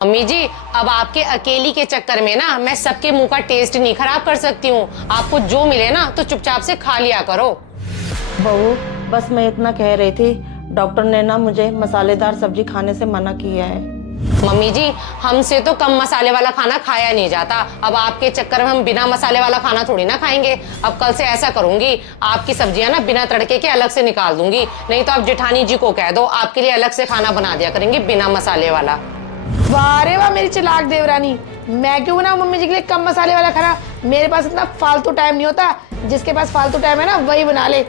Mummy जी, अब आपके अकेली के चक्कर में ना मैं सबके मुंह का टेस्ट नहीं खराब कर सकती हूँ। आपको जो मिले ना तो चुपचाप से खा लिया करो। बहू, बस मैं इतना कह रही थी, डॉक्टर ने ना मुझे मसालेदार सब्जी खाने से मना किया है। मम्मी जी, हमसे तो कम मसाले वाला खाना खाया नहीं जाता। अब आपके चक्कर में हम बिना मसाले वाला खाना थोड़ी ना खाएंगे। अब कल से ऐसा करूंगी, आपकी सब्जियां ना बिना तड़के के अलग से निकाल दूंगी। नहीं तो आप जेठानी जी को कह दो, आपके लिए अलग से खाना बना दिया करेंगे बिना मसाले वाला। वाह रे वाह मेरी चालाक देवरानी। मैं क्यों बनाऊं मम्मी जी के लिए कम मसाले वाला खाना? मेरे पास इतना फालतू टाइम नहीं होता। जिसके पास फालतू टाइम है ना वही बना ले।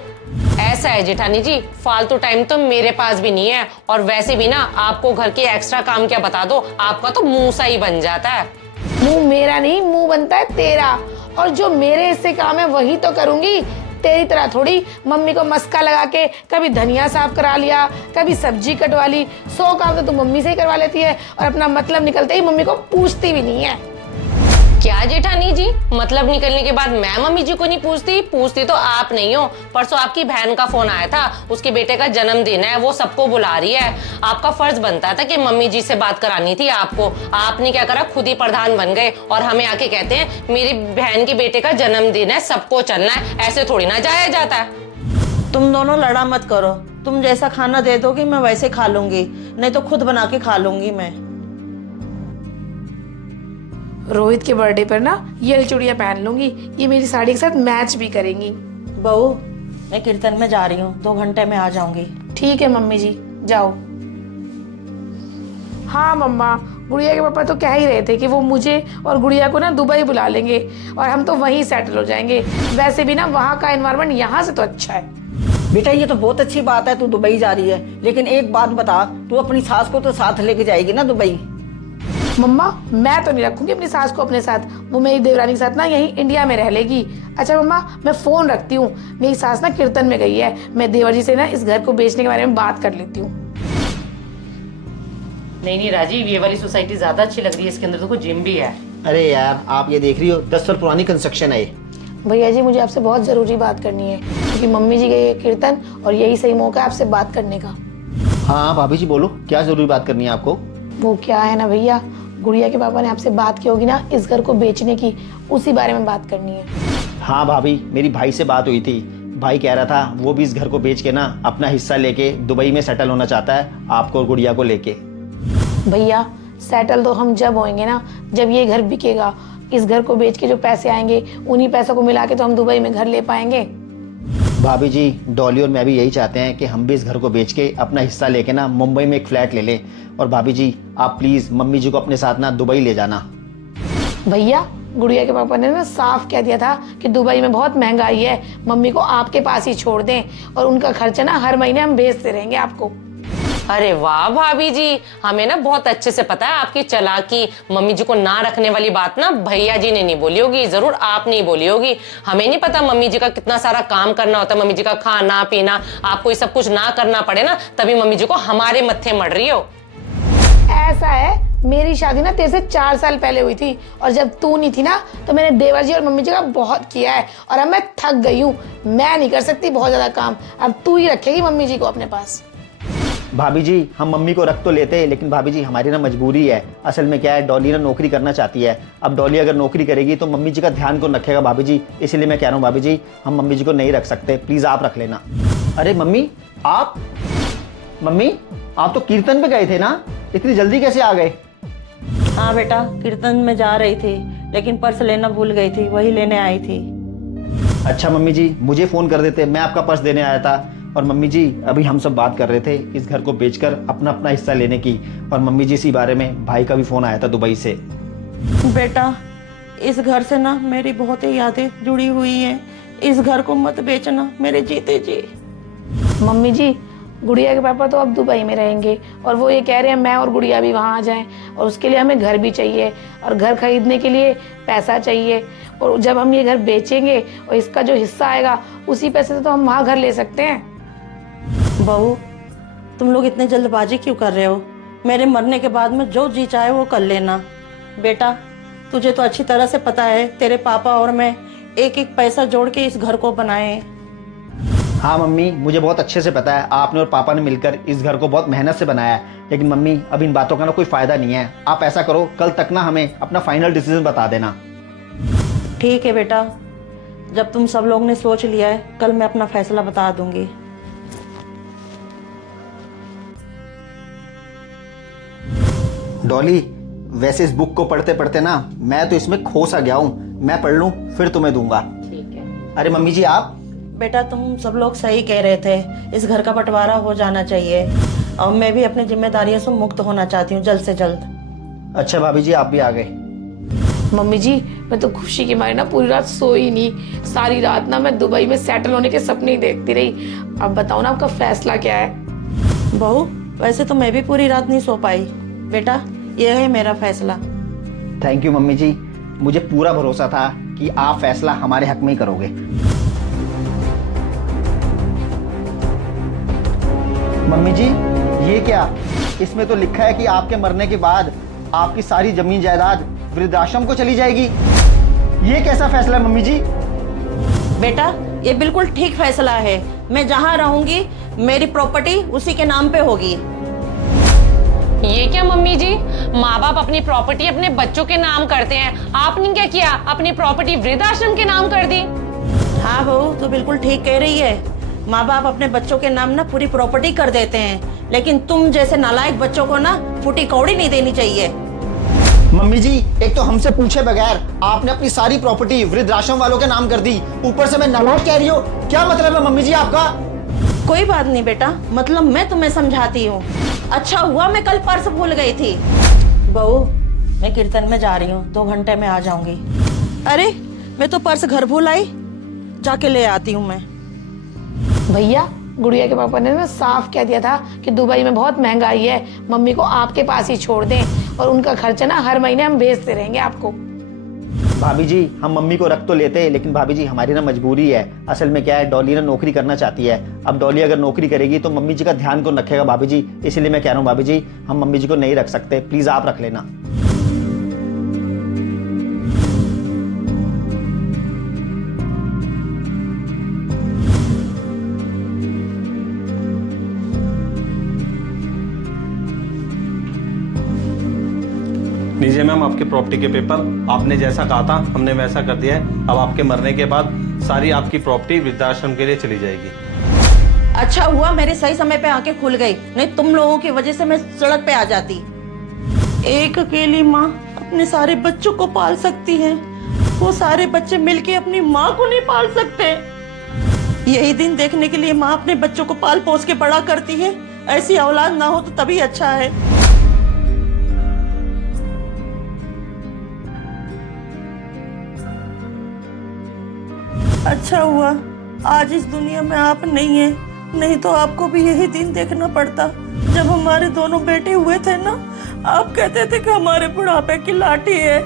ऐसा है जेठानी जी, फालतू टाइम तो मेरे पास भी नहीं है। और वैसे भी ना आपको घर के एक्स्ट्रा काम क्या बता दो, आपका तो मुंह सा ही बन जाता है। मुंह मेरा नहीं, मुंह बनता है तेरा। और जो मेरे हिस्से काम है वही तो करूंगी। तेरी तरह थोड़ी मम्मी को मस्का लगा के कभी धनिया साफ करा लिया, कभी सब्जी कटवा ली। 100 काम तो तू मम्मी से ही करवा लेती है और अपना मतलब निकलते ही मम्मी को पूछती भी नहीं है। क्या जेठानी जी, मतलब निकलने के बाद मैं मम्मी जी को नहीं पूछती? पूछती तो आप नहीं हो। परसों आपकी बहन का फोन आया था, उसके बेटे का जन्मदिन है, वो सबको बुला रही है। आपका फर्ज बनता था कि मम्मी जी से बात करानी थी आपको। आपने क्या करा, खुद ही प्रधान बन गए और हमें आके कहते हैं मेरी बहन के बेटे का जन्मदिन है, सबको चलना है। ऐसे थोड़ी ना जाया जाता है। तुम दोनों लड़ा मत करो। तुम जैसा खाना दे दोगी मैं वैसे खा लूंगी, नहीं तो खुद बना के खा लूंगी मैं। रोहित के बर्थडे पर ना ये चूड़ियां पहन लूंगी, ये मेरी साड़ी के साथ मैच भी करेंगी। बहू, मैं कीर्तन में जा रही हूँ, 2 घंटे में आ जाऊंगी। ठीक है मम्मी जी, जाओ। हाँ मम्मा, गुड़िया के पापा तो कह ही रहे थे कि वो मुझे और गुड़िया को ना दुबई बुला लेंगे और हम तो वहीं सेटल हो जाएंगे। वैसे भी ना वहाँ का एनवायरनमेंट यहाँ से तो अच्छा है। बेटा, ये तो बहुत अच्छी बात है, तू दुबई जा रही है, लेकिन एक बात बता, तू अपनी सास को तो साथ लेके जाएगी ना दुबई? मम्मा, मैं तो नहीं रखूंगी अपनी सास को अपने साथ। वो मेरी देवरानी के साथ ना यहीं इंडिया में रह लेगी। अच्छा मम्मा, मैं फोन रखती हूँ। मेरी सास ना कीर्तन में गई है, मैं देवर जी से ना इस घर को बेचने के बारे में बात कर लेती हूँ। नहीं राजीव, ये वाली सोसाइटी ज्यादा अच्छी लग रही है, इसके अंदर तो कोई जिम भी है। अरे यार, आप ये देख रही हो, 10 साल पुरानी कंस्ट्रक्शन है ये। भैया जी, मुझे आपसे बहुत जरूरी बात करनी है, क्योंकि मम्मी जी गई है कीर्तन और यही सही मौका है आपसे बात करने का। हाँ भाभी जी बोलो, क्या जरूरी बात करनी है आपको? वो क्या है ना भैया, गुड़िया के पापा ने आपसे बात की होगी ना इस घर को बेचने की, उसी बारे में बात करनी है। हाँ भाभी, मेरी भाई से बात हुई थी। भाई कह रहा था वो भी इस घर को बेच के ना अपना हिस्सा लेके दुबई में सेटल होना चाहता है, आपको और गुड़िया को लेके। भैया, सेटल तो हम जब होएंगे ना जब ये घर बिकेगा। इस घर को बेच के जो पैसे आएंगे उन्हीं पैसों को मिला के तो हम दुबई में घर ले पाएंगे। भाभी जी, डॉली और मैं भी यही चाहते हैं कि हम भी इस घर को बेच के अपना हिस्सा लेके ना मुंबई में एक फ्लैट ले लें। और भाभी जी, आप प्लीज मम्मी जी को अपने साथ ना दुबई ले जाना। भैया, गुड़िया के पापा ने ना साफ कह दिया था कि दुबई में बहुत महंगाई है, मम्मी को आपके पास ही छोड़ दें और उनका खर्चा ना हर महीने हम भेजते रहेंगे आपको। अरे वाह भाभी जी, हमें ना बहुत अच्छे से पता है आपकी चालाकी। मम्मी जी को ना रखने वाली बात ना भैया जी ने नहीं बोली होगी, जरूर आपने ही बोली होगी। हमें नहीं पता मम्मी जी का कितना सारा काम करना होता है, मम्मी जी का खाना पीना। आपको ये सब कुछ ना करना पड़े ना, तभी मम्मी जी को हमारे मत्थे मर रही हो। ऐसा है, मेरी शादी ना तेरे से 4 साल पहले हुई थी और जब तू नहीं थी ना तो मैंने देवर जी और मम्मी जी का बहुत किया है और अब मैं थक गई हूँ। मैं नहीं कर सकती बहुत ज्यादा काम, अब तू ही रखेगी मम्मी जी को अपने पास। भाभी जी, हम मम्मी को रख तो लेते हैं, लेकिन भाभी जी हमारी ना मजबूरी है। असल में क्या है, डॉली ना नौकरी करना चाहती है। अब डॉली अगर नौकरी करेगी तो मम्मी जी का ध्यान कौन रखेगा भाभी जी? इसलिए मैं कह रहा हूँ भाभी जी, हम मम्मी जी को नहीं रख सकते, प्लीज आप रख लेना। अरे मम्मी, आप तो कीर्तन पे गए थे ना, इतनी जल्दी कैसे आ गए? हाँ बेटा, कीर्तन में जा रही थी, लेकिन पर्स लेना भूल गई थी, वही लेने आई थी। अच्छा मम्मी जी, मुझे फोन कर देते, मैं आपका पर्स देने आया था। और मम्मी जी, अभी हम सब बात कर रहे थे इस घर को बेचकर अपना अपना हिस्सा लेने की। और मम्मी जी, इसी बारे में भाई का भी फोन आया था दुबई से। बेटा, इस घर से ना मेरी बहुत ही यादें जुड़ी हुई हैं। इस घर को मत बेचना मेरे जीते जी। मम्मी जी, गुड़िया के पापा तो अब दुबई में रहेंगे और वो ये कह रहे हैं मैं और गुड़िया भी वहाँ आ जाएं, और उसके लिए हमें घर भी चाहिए और घर खरीदने के लिए पैसा चाहिए। और जब हम ये घर बेचेंगे और इसका जो हिस्सा आएगा उसी पैसे से तो हम वहाँ घर ले सकते हैं। बहू, तुम लोग इतने जल्दबाजी क्यों कर रहे हो? मेरे मरने के बाद में जो जी चाहे वो कर लेना। बेटा, तुझे तो अच्छी तरह से पता है तेरे पापा और मैं एक एक पैसा जोड़ के इस घर को बनाए। हाँ मम्मी, मुझे बहुत अच्छे से पता है आपने और पापा ने मिलकर इस घर को बहुत मेहनत से बनाया है। लेकिन मम्मी, अब इन बातों का ना कोई फ़ायदा नहीं है। आप ऐसा करो, कल तक ना हमें अपना फाइनल डिसीजन बता देना। ठीक है बेटा, जब तुम सब लोग ने सोच लिया है, कल मैं अपना फैसला बता दूंगी। डॉली, वैसे इस बुक को पढ़ते पढ़ते ना मैं तो इसमें खो सा गया हूँ। मैं पढ़ लूँ फिर तुम्हें दूंगा। ठीक है। अरे मम्मी जी, आप? बेटा तुम सब लोग सही कह रहे थे, इस घर का बंटवारा हो जाना चाहिए और मैं भी अपनी जिम्मेदारियों से मुक्त होना चाहती हूँ जल्द से जल्द। अच्छा भाभी जी, आप भी आ गए। मम्मी जी, मैं तो खुशी की मारी ना पूरी रात सोई नहीं। सारी रात ना मैं दुबई में सेटल होने के सपने ही देखती रही। अब बताओ ना आपका फैसला क्या है? बहू, वैसे तो मैं भी पूरी रात नहीं सो पाई। बेटा, यह है मेरा फैसला। थैंक यू मम्मी जी, मुझे पूरा भरोसा था कि आप फैसला हमारे हक में ही करोगे। मम्मी जी, ये क्या? इसमें तो लिखा है कि आपके मरने के बाद आपकी सारी जमीन जायदाद वृद्धाश्रम को चली जाएगी। ये कैसा फैसला है मम्मी जी? बेटा, ये बिल्कुल ठीक फैसला है। मैं जहाँ रहूंगी मेरी प्रॉपर्टी उसी के नाम पे होगी। ये क्या मम्मी जी, माँ बाप अपनी प्रॉपर्टी अपने बच्चों के नाम करते हैं, आपने क्या किया, अपनी प्रॉपर्टी वृद्धाश्रम के नाम कर दी। हाँ बहू, तो बिल्कुल ठीक कह रही है। माँ बाप अपने बच्चों के नाम ना पूरी प्रॉपर्टी कर देते हैं, लेकिन तुम जैसे नालायक बच्चों को ना फूटी कौड़ी नहीं देनी चाहिए। मम्मी जी, एक तो हमसे पूछे बगैर आपने अपनी सारी प्रॉपर्टी वृद्धाश्रम वालों के नाम कर दी, ऊपर से मैं नालायक कह रही हूँ। क्या मतलब है मम्मी जी आपका? कोई बात नहीं बेटा, मतलब मैं तुम्हें समझाती हूँ। अच्छा हुआ मैं कल पर्स भूल गई थी। बहू, मैं कीर्तन में जा रही हूँ, 2 घंटे में आ जाऊंगी। अरे, मैं तो पर्स घर भूल आई, जाके ले आती हूँ मैं। भैया, गुड़िया के पापा ने ना साफ कह दिया था कि दुबई में बहुत महंगाई है, मम्मी को आपके पास ही छोड़ दें और उनका खर्चा ना हर महीने हम भेजते रहेंगे आपको। भाभी जी, हम मम्मी को रख तो लेते हैं, लेकिन भाभी जी हमारी ना मजबूरी है। असल में क्या है, डॉली ना नौकरी करना चाहती है। अब डॉली अगर नौकरी करेगी तो मम्मी जी का ध्यान कौन रखेगा भाभी जी? इसलिए मैं कह रहा हूँ भाभी जी, हम मम्मी जी को नहीं रख सकते, प्लीज आप रख लेना। लीजिए मैम आपकी प्रॉपर्टी के पेपर। आपने जैसा कहा था हमने वैसा कर दिया है। अब आपके मरने के बाद सारी आपकी प्रॉपर्टी वृद्धाश्रम के लिए चली जाएगी। अच्छा हुआ मेरे सही समय पे आंखें खुल गई, नहीं तुम लोगों की वजह से मैं सड़क पे आ जाती। एक अकेली माँ अपने सारे बच्चों को पाल सकती है, वो सारे बच्चे मिलके अपनी माँ को नहीं पाल सकते। यही दिन देखने के लिए माँ अपने बच्चों को पाल पोस के बड़ा करती है। ऐसी औलाद ना हो तो तभी अच्छा है। अच्छा हुआ आज इस दुनिया में आप नहीं है, नहीं तो आपको भी यही दिन देखना पड़ता। जब हमारे दोनों बेटे हुए थे ना, आप कहते थे कि हमारे बुढ़ापे की लाठी है।